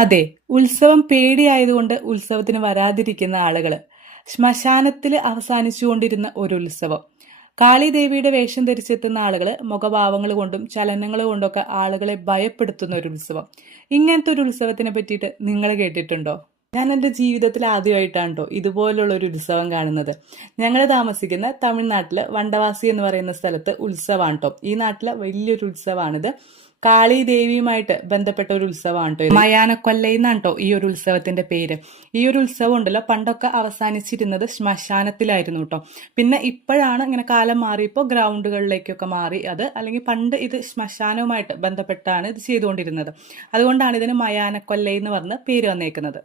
അതെ, ഉത്സവം പേടിയായതുകൊണ്ട് ഉത്സവത്തിന് വരാതിരിക്കുന്ന ആളുകള്. ശ്മശാനത്തില് അവസാനിച്ചുകൊണ്ടിരുന്ന ഒരു ഉത്സവം. കാളിദേവിയുടെ വേഷം ധരിച്ചെത്തുന്ന ആളുകള് മുഖഭാവങ്ങൾ കൊണ്ടും ചലനങ്ങൾ കൊണ്ടൊക്കെ ആളുകളെ ഭയപ്പെടുത്തുന്ന ഒരു ഉത്സവം. ഇങ്ങനത്തെ ഒരു ഉത്സവത്തിനെ പറ്റിയിട്ട് നിങ്ങൾ കേട്ടിട്ടുണ്ടോ? ഞാൻ എൻ്റെ ജീവിതത്തിൽ ആദ്യമായിട്ടാണ് കേട്ടോ ഇതുപോലുള്ള ഒരു ഉത്സവം കാണുന്നത്. ഞങ്ങൾ താമസിക്കുന്ന തമിഴ്നാട്ടില് വണ്ടവാസി എന്ന് പറയുന്ന സ്ഥലത്ത് ഉത്സവമാണ് കേട്ടോ. ഈ നാട്ടിലെ വലിയൊരു ഉത്സവമാണിത്. കാളി ദേവിയുമായിട്ട് ബന്ധപ്പെട്ട ഒരു ഉത്സവമാണ് കേട്ടോ. മയാനക്കൊല്ലൈ എന്നാണ് കേട്ടോ ഈ ഒരു ഉത്സവത്തിന്റെ പേര്. ഈ ഒരു ഉത്സവം ഉണ്ടല്ലോ പണ്ടൊക്കെ അവസാനിച്ചിരുന്നത് ശ്മശാനത്തിലായിരുന്നു കേട്ടോ. പിന്നെ ഇപ്പോഴാണ് ഇങ്ങനെ കാലം മാറിയപ്പോൾ ഗ്രൗണ്ടുകളിലേക്കൊക്കെ മാറി അത്. അല്ലെങ്കിൽ പണ്ട് ഇത് ശ്മശാനവുമായിട്ട് ബന്ധപ്പെട്ടാണ് ഇത് ചെയ്തുകൊണ്ടിരുന്നത്. അതുകൊണ്ടാണ് ഇതിന് മയാനക്കൊല്ലൈ എന്ന് പറഞ്ഞ് പേര് വന്നേക്കുന്നത്.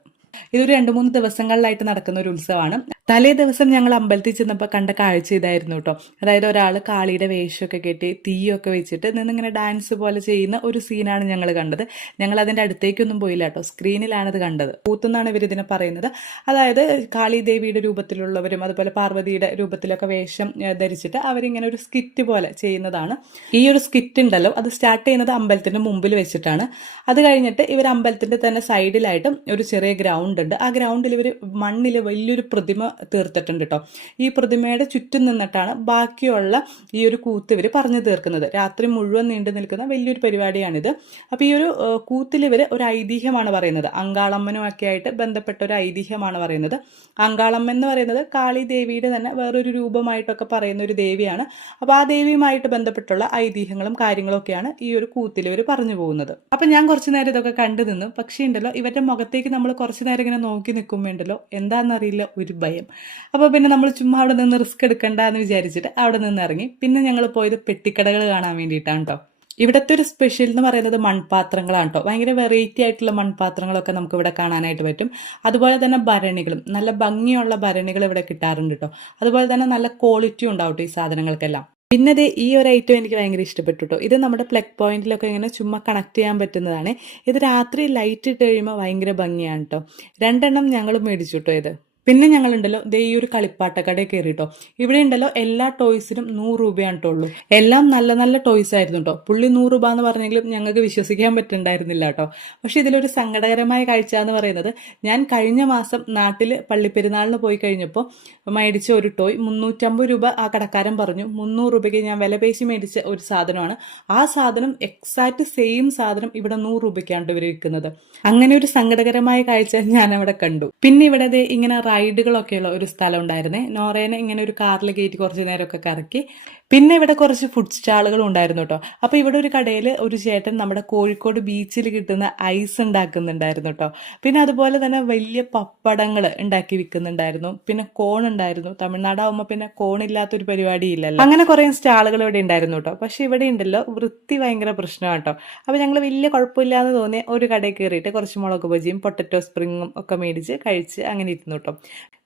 ഇതൊരു 2-3 ദിവസങ്ങളിലായിട്ട് നടക്കുന്ന ഒരു ഉത്സവമാണ്. തലേ ദിവസം ഞങ്ങൾ അമ്പലത്തിൽ ചെന്നപ്പോൾ കണ്ട കാഴ്ച ഇതായിരുന്നു കേട്ടോ. അതായത് ഒരാൾ കാളിയുടെ വേഷമൊക്കെ കെട്ടി തീയൊക്കെ വെച്ചിട്ട് നിന്നിങ്ങനെ ഡാൻസ് പോലെ ചെയ്യുന്ന ഒരു സീനാണ് ഞങ്ങൾ കണ്ടത്. ഞങ്ങൾ അതിൻ്റെ അടുത്തേക്കൊന്നും പോയില്ല കേട്ടോ, സ്ക്രീനിലാണിത് കണ്ടത്. കൂത്തെന്നാണ് ഇവർ ഇതിനെ പറയുന്നത്. അതായത് കാളി ദേവിയുടെ രൂപത്തിലുള്ളവരും അതുപോലെ പാർവതിയുടെ രൂപത്തിലൊക്കെ വേഷം ധരിച്ചിട്ട് അവരിങ്ങനെ ഒരു സ്കിറ്റ് പോലെ ചെയ്യുന്നതാണ്. ഈ ഒരു സ്കിറ്റ് ഉണ്ടല്ലോ അത് സ്റ്റാർട്ട് ചെയ്യുന്നത് അമ്പലത്തിന്റെ മുമ്പിൽ വെച്ചിട്ടാണ്. അത് കഴിഞ്ഞിട്ട് ഇവർ അമ്പലത്തിന്റെ തന്നെ സൈഡിലായിട്ടും ഒരു ചെറിയ ഗ്രൗണ്ട് ഉണ്ട്. ആ ഗ്രൗണ്ടിൽ ഇവർ മണ്ണിൽ വലിയൊരു പ്രതിമ തീർത്തിട്ടുണ്ട് കേട്ടോ. ഈ പ്രതിമയുടെ ചുറ്റും നിന്നിട്ടാണ് ബാക്കിയുള്ള ഈ ഒരു കൂത്ത് ഇവർ പറഞ്ഞു തീർക്കുന്നത്. രാത്രി മുഴുവൻ നീണ്ടു നിൽക്കുന്ന വലിയൊരു പരിപാടിയാണിത്. അപ്പോൾ ഈ ഒരു കൂത്തിൽ ഇവർ ഒരു ഐതിഹ്യമാണ് പറയുന്നത്. അങ്കാളമ്മനുമൊക്കെ ആയിട്ട് ബന്ധപ്പെട്ട ഒരു ഐതിഹ്യമാണ് പറയുന്നത്. അങ്കാളമ്മൻ എന്ന് പറയുന്നത് കാളി ദേവിയുടെ തന്നെ വേറൊരു രൂപമായിട്ടൊക്കെ പറയുന്ന ഒരു ദേവിയാണ്. അപ്പോൾ ആ ദേവിയുമായിട്ട് ബന്ധപ്പെട്ടുള്ള ഐതിഹ്യങ്ങളും കാര്യങ്ങളും ഒക്കെയാണ് ഈ ഒരു കൂത്തിൽ ഇവർ പറഞ്ഞു പോകുന്നത്. അപ്പം ഞാൻ കുറച്ചു നേരം ഇതൊക്കെ കണ്ടു നിന്നു. പക്ഷേ ഉണ്ടല്ലോ ഇവരുടെ മുഖത്തേക്ക് നമ്മൾ കുറച്ചു നേരം ഇങ്ങനെ നോക്കി നിൽക്കുമ്പോണ്ടല്ലോ എന്താണെന്നറിയില്ല ഒരു ഭയം. അപ്പോൾ പിന്നെ നമ്മൾ ചുമ്മാ അവിടെ നിന്ന് റിസ്ക് എടുക്കണ്ട എന്ന് വിചാരിച്ചിട്ട് അവിടെ നിന്ന് ഇറങ്ങി. പിന്നെ ഞങ്ങൾ പോയത് പെട്ടിക്കടകൾ കാണാൻ വേണ്ടിയിട്ടാണ് കേട്ടോ. ഇവിടുത്തെ ഒരു സ്പെഷ്യൽ എന്ന് പറയുന്നത് മൺപാത്രങ്ങളാണ് കേട്ടോ. ഭയങ്കര വെറൈറ്റി ആയിട്ടുള്ള മൺപാത്രങ്ങളൊക്കെ നമുക്ക് ഇവിടെ കാണാനായിട്ട് പറ്റും. അതുപോലെ തന്നെ ഭരണികളും നല്ല ഭംഗിയുള്ള ഭരണികൾ ഇവിടെ കിട്ടാറുണ്ട് കേട്ടോ. അതുപോലെ തന്നെ നല്ല ക്വാളിറ്റി ഉണ്ടാവും കേട്ടോ ഈ സാധനങ്ങൾക്കെല്ലാം. പിന്നെ ഈ ഒരു ഐറ്റം എനിക്ക് ഭയങ്കര ഇഷ്ടപ്പെട്ടു കേട്ടോ. ഇത് നമ്മുടെ പ്ലഗ് പോയിന്റിലൊക്കെ ഇങ്ങനെ ചുമ്മാ കണക്ട് ചെയ്യാൻ പറ്റുന്നതാണ്. ഇത് രാത്രി ലൈറ്റ് ഇട്ട് കഴിയുമ്പോൾ ഭയങ്കര ഭംഗിയാണ് കേട്ടോ. 2 എണ്ണം ഞങ്ങൾ മേടിച്ചു കേട്ടോ ഇത്. പിന്നെ ഞങ്ങളുണ്ടല്ലോ ഈ ഒരു കളിപ്പാട്ടക്കടയിൽ കയറിട്ടോ. ഇവിടെ ഉണ്ടല്ലോ എല്ലാ ടോയ്സിനും 100 രൂപയാണ് കേട്ടോ ഉള്ളൂ. എല്ലാം നല്ല നല്ല ടോയ്സ് ആയിരുന്നു കേട്ടോ. പുള്ളി 100 രൂപ എന്ന് പറഞ്ഞെങ്കിലും ഞങ്ങൾക്ക് വിശ്വസിക്കാൻ പറ്റുന്നുണ്ടായിരുന്നില്ല കേട്ടോ. പക്ഷെ ഇതിലൊരു സങ്കടകരമായ കാഴ്ച എന്ന് പറയുന്നത്, ഞാൻ കഴിഞ്ഞ മാസം നാട്ടിൽ പള്ളിപ്പെരുന്നാളിന് പോയി കഴിഞ്ഞപ്പോൾ മേടിച്ച ഒരു ടോയ് 350 രൂപ ആ കടക്കാരൻ പറഞ്ഞു. 300 രൂപയ്ക്ക് ഞാൻ വില പേശി മേടിച്ച ഒരു സാധനമാണ്. ആ സാധനം എക്സാക്ട് സെയിം സാധനം ഇവിടെ 100 രൂപയ്ക്കാണ് ഇവർ വിൽക്കുന്നത്. അങ്ങനെ ഒരു സങ്കടകരമായ കാഴ്ച ഞാൻ അവിടെ കണ്ടു. പിന്നെ ഇവിടെ ഇങ്ങനെ റൈഡുകളൊക്കെയുള്ള ഒരു സ്ഥലം ഉണ്ടായിരുന്നേ. നോറേനെ ഇങ്ങനെ ഒരു കാറിൽ കയറ്റി കുറച്ച് നേരമൊക്കെ കറക്കി. പിന്നെ ഇവിടെ കുറച്ച് ഫുഡ് സ്റ്റാളുകളും ഉണ്ടായിരുന്നു കേട്ടോ. അപ്പോൾ ഇവിടെ ഒരു കടയിൽ ഒരു ചേട്ടൻ നമ്മുടെ കോഴിക്കോട് ബീച്ചിൽ കിട്ടുന്ന ഐസ് ഉണ്ടാക്കുന്നുണ്ടായിരുന്നു കേട്ടോ. പിന്നെ അതുപോലെ തന്നെ വലിയ പപ്പടങ്ങൾ ഉണ്ടാക്കി വിൽക്കുന്നുണ്ടായിരുന്നു. പിന്നെ കോൺ ഉണ്ടായിരുന്നു. തമിഴ്നാടാവുമ്പോൾ പിന്നെ കോണില്ലാത്തൊരു പരിപാടി ഇല്ലല്ലോ. അങ്ങനെ കുറേ സ്റ്റാളുകൾ ഇവിടെ ഉണ്ടായിരുന്നു കേട്ടോ. പക്ഷെ ഇവിടെ ഉണ്ടല്ലോ വൃത്തി ഭയങ്കര പ്രശ്നമാണ് കേട്ടോ. അപ്പോൾ ഞങ്ങൾ വലിയ കുഴപ്പമില്ലാന്ന് തോന്നിയ ഒരു കടയിൽ കയറിയിട്ട് കുറച്ച് മുളക് ബജിയും പൊട്ടറ്റോ സ്പ്രിങ്ങും ഒക്കെ മേടിച്ച് കഴിച്ച് അങ്ങനെ ഇരുന്നു കേട്ടോ.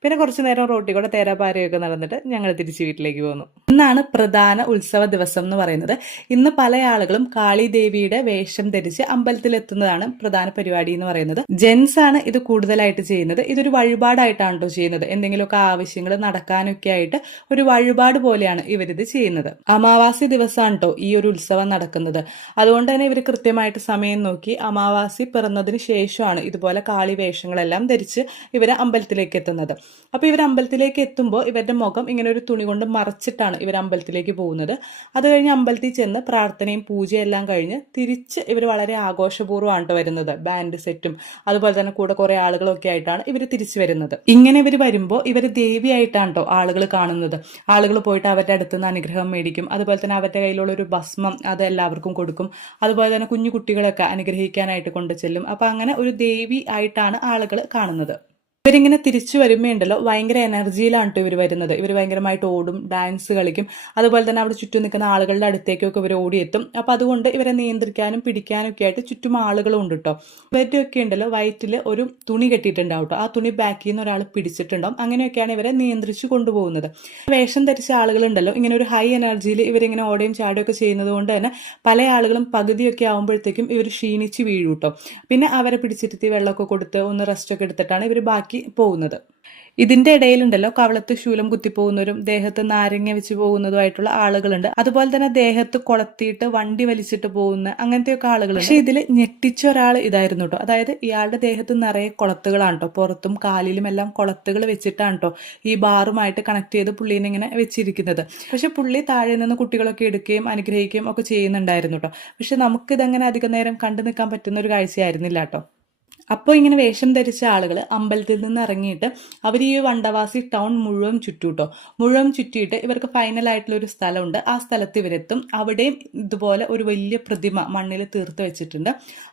പിന്നെ കുറച്ചു നേരം റോട്ടിൽ കൂടെ തേരാപാരയൊക്കെ നടന്നിട്ട് ഞങ്ങൾ തിരിച്ച് വീട്ടിലേക്ക് പോന്നു. ഇന്നാണ് പ്രധാന ഉത്സവ ദിവസം എന്ന് പറയുന്നത്. ഇന്ന് പല ആളുകളും കാളി ദേവിയുടെ വേഷം ധരിച്ച് അമ്പലത്തിലെത്തുന്നതാണ് പ്രധാന പരിപാടി എന്ന് പറയുന്നത്. ജെൻസ് ആണ് ഇത് കൂടുതലായിട്ട് ചെയ്യുന്നത്. ഇതൊരു വഴിപാടായിട്ടാണ് കേട്ടോ ചെയ്യുന്നത്. എന്തെങ്കിലുമൊക്കെ ആവശ്യങ്ങൾ നടക്കാനൊക്കെ ആയിട്ട് ഒരു വഴിപാട് പോലെയാണ് ഇവരിത് ചെയ്യുന്നത്. അമാവാസി ദിവസമാണ് കേട്ടോ ഈ ഒരു ഉത്സവം നടക്കുന്നത്. അതുകൊണ്ട് തന്നെ ഇവർ കൃത്യമായിട്ട് സമയം നോക്കി അമാവാസി പിറന്നതിന് ശേഷമാണ് ഇതുപോലെ കാളി വേഷങ്ങളെല്ലാം ധരിച്ച് ഇവർ അമ്പലത്തിലേക്ക് എത്തുന്നത്. അപ്പോൾ ഇവർ അമ്പലത്തിലേക്ക് എത്തുമ്പോൾ ഇവരുടെ മുഖം ഇങ്ങനെ ഒരു തുണി കൊണ്ട് മറച്ചിട്ടാണ് ഇവർ അമ്പലത്തിലേക്ക് പോകുന്നത്. അത് കഴിഞ്ഞ് അമ്പലത്തിൽ ചെന്ന് പ്രാർത്ഥനയും പൂജയും എല്ലാം കഴിഞ്ഞ് തിരിച്ച് ഇവർ വളരെ ആഘോഷപൂർവ്വമാണ് വരുന്നത്. ബാൻഡ് സെറ്റും അതുപോലെ തന്നെ കൂടെ കുറെ ആളുകളൊക്കെ ആയിട്ടാണ് ഇവർ തിരിച്ചു വരുന്നത്. ഇങ്ങനെ ഇവർ വരുമ്പോൾ ഇവർ ദേവിയായിട്ടാണ് കേട്ടോ ആളുകൾ കാണുന്നത്. ആളുകൾ പോയിട്ട് അവരുടെ അടുത്ത് നിന്ന് അനുഗ്രഹം മേടിക്കും. അതുപോലെ തന്നെ അവരുടെ കയ്യിലുള്ള ഒരു ഭസ്മം അത് എല്ലാവർക്കും കൊടുക്കും. അതുപോലെ തന്നെ കുഞ്ഞു കുട്ടികളൊക്കെ അനുഗ്രഹിക്കാനായിട്ട് കൊണ്ടു ചെല്ലും. അപ്പം അങ്ങനെ ഒരു ദേവി ആയിട്ടാണ് ആളുകൾ കാണുന്നത്. ഇവരിങ്ങനെ തിരിച്ചു വരുമ്പോൾ ഉണ്ടല്ലോ ഭയങ്കര എനർജിയിലാണ് കേട്ടോ ഇവർ വരുന്നത്. ഇവർ ഭയങ്കരമായിട്ട് ഓടും, ഡാൻസ് കളിക്കും. അതുപോലെ തന്നെ അവിടെ ചുറ്റും നിൽക്കുന്ന ആളുകളുടെ അടുത്തേക്കൊക്കെ ഇവർ ഓടിയെത്തും. അപ്പം അതുകൊണ്ട് ഇവരെ നിയന്ത്രിക്കാനും പിടിക്കാനും ഒക്കെ ആയിട്ട് ചുറ്റും ആളുകളും ഉണ്ട് കേട്ടോ. ഇവരുടെയൊക്കെ ഉണ്ടല്ലോ വയറ്റിൽ ഒരു തുണി കെട്ടിയിട്ടുണ്ടാവും കേട്ടോ. ആ തുണി ബാക്കിൽ നിന്ന് ഒരാൾ പിടിച്ചിട്ടുണ്ടാവും. അങ്ങനെയൊക്കെയാണ് ഇവരെ നിയന്ത്രിച്ചു കൊണ്ടുപോകുന്നത്. വേഷം ധരിച്ച ആളുകളുണ്ടല്ലോ ഇങ്ങനെ ഒരു ഹൈ എനർജിയിൽ ഇവരിങ്ങനെ ഓടുകയും ചാടുകയൊക്കെ ചെയ്യുന്നത് കൊണ്ട് തന്നെ പല ആളുകളും പകുതിയൊക്കെ ആകുമ്പോഴത്തേക്കും ഇവർ ക്ഷീണിച്ച് വീഴും കേട്ടോ. പിന്നെ അവരെ പിടിച്ചിരുത്തി വെള്ളമൊക്കെ കൊടുത്ത് ഒന്ന് റെസ്റ്റൊക്കെ എടുത്തിട്ടാണ് ഇവർ ബാക്കി ആക്കി പോകുന്നത്. ഇതിന്റെ ഇടയിലുണ്ടല്ലോ കവളത്ത് ശൂലം കുത്തി പോകുന്നവരും ദേഹത്ത് നാരങ്ങ വെച്ച് പോകുന്നതുമായിട്ടുള്ള ആളുകളുണ്ട്. അതുപോലെ തന്നെ ദേഹത്ത് കൊളത്തിയിട്ട് വണ്ടി വലിച്ചിട്ട് പോകുന്ന അങ്ങനത്തെയൊക്കെ ആളുകളുണ്ട്. പക്ഷെ ഇതിൽ ഞെട്ടിച്ച ഒരാൾ ഇതായിരുന്നു കേട്ടോ. അതായത് ഇയാളുടെ ദേഹത്ത് നിറയെ കൊളത്തുകളാണ് കേട്ടോ. പുറത്തും കാലിലും എല്ലാം കൊളത്തുകൾ വെച്ചിട്ടാണ് കേട്ടോ ഈ ബാറുമായിട്ട് കണക്ട് ചെയ്ത് പുള്ളീനെ ഇങ്ങനെ വെച്ചിരിക്കുന്നത്. പക്ഷെ പുള്ളി താഴെ നിന്ന് കുട്ടികളൊക്കെ എടുക്കുകയും അനുഗ്രഹിക്കുകയും ഒക്കെ ചെയ്യുന്നുണ്ടായിരുന്നു കേട്ടോ. പക്ഷെ നമുക്കിതങ്ങനെ അധികം നേരം കണ്ടു നിൽക്കാൻ പറ്റുന്ന ഒരു കാഴ്ചയായിരുന്നില്ല കേട്ടോ. അപ്പോൾ ഇങ്ങനെ വേഷം ധരിച്ച ആളുകൾ അമ്പലത്തിൽ നിന്ന് ഇറങ്ങിയിട്ട് അവർ ഈ വണ്ടവാസി ടൗൺ മുഴുവൻ ചുറ്റൂട്ടോ. മുഴുവൻ ചുറ്റിയിട്ട് ഇവർക്ക് ഫൈനലായിട്ടുള്ള ഒരു സ്ഥലമുണ്ട്. ആ സ്ഥലത്ത് ഇവരെത്തും. അവിടെയും ഇതുപോലെ ഒരു വലിയ പ്രതിമ മണ്ണിൽ തീർത്ത് വെച്ചിട്ടുണ്ട്.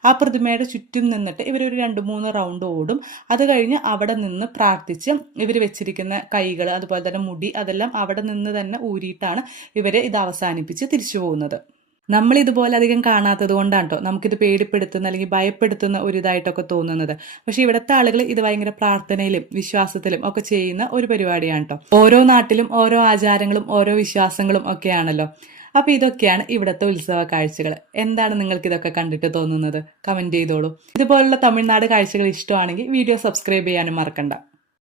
ആ പ്രതിമയുടെ ചുറ്റും നിന്നിട്ട് ഇവരൊരു 2-3 റൗണ്ട് ഓടും. അത് കഴിഞ്ഞ് അവിടെ നിന്ന് പ്രാർത്ഥിച്ച് ഇവർ വെച്ചിരിക്കുന്ന കൈകൾ അതുപോലെ തന്നെ മുടി അതെല്ലാം അവിടെ നിന്ന് തന്നെ ഊരിയിട്ടാണ് ഇവർ ഇത് അവസാനിപ്പിച്ച് തിരിച്ചു പോകുന്നത്. നമ്മൾ ഇതുപോലെ അധികം കാണാത്തത് കൊണ്ടാണ് കേട്ടോ നമുക്കിത് പേടിപ്പെടുത്തുന്ന അല്ലെങ്കിൽ ഭയപ്പെടുത്തുന്ന ഒരു ഇതായിട്ടൊക്കെ തോന്നുന്നത്. പക്ഷെ ഇവിടുത്തെ ആളുകൾ ഇത് ഭയങ്കര പ്രാർത്ഥനയിലും വിശ്വാസത്തിലും ഒക്കെ ചെയ്യുന്ന ഒരു പരിപാടിയാണ് കേട്ടോ. ഓരോ നാട്ടിലും ഓരോ ആചാരങ്ങളും ഓരോ വിശ്വാസങ്ങളും ഒക്കെയാണല്ലോ. അപ്പൊ ഇതൊക്കെയാണ് ഇവിടുത്തെ ഉത്സവ കാഴ്ചകൾ. എന്താണ് നിങ്ങൾക്ക് ഇതൊക്കെ കണ്ടിട്ട് തോന്നുന്നത്? കമന്റ് ചെയ്തോളൂ. ഇതുപോലുള്ള തമിഴ്നാട് കാഴ്ചകൾ ഇഷ്ടമാണെങ്കിൽ വീഡിയോ സബ്സ്ക്രൈബ് ചെയ്യാനും മറക്കണ്ട.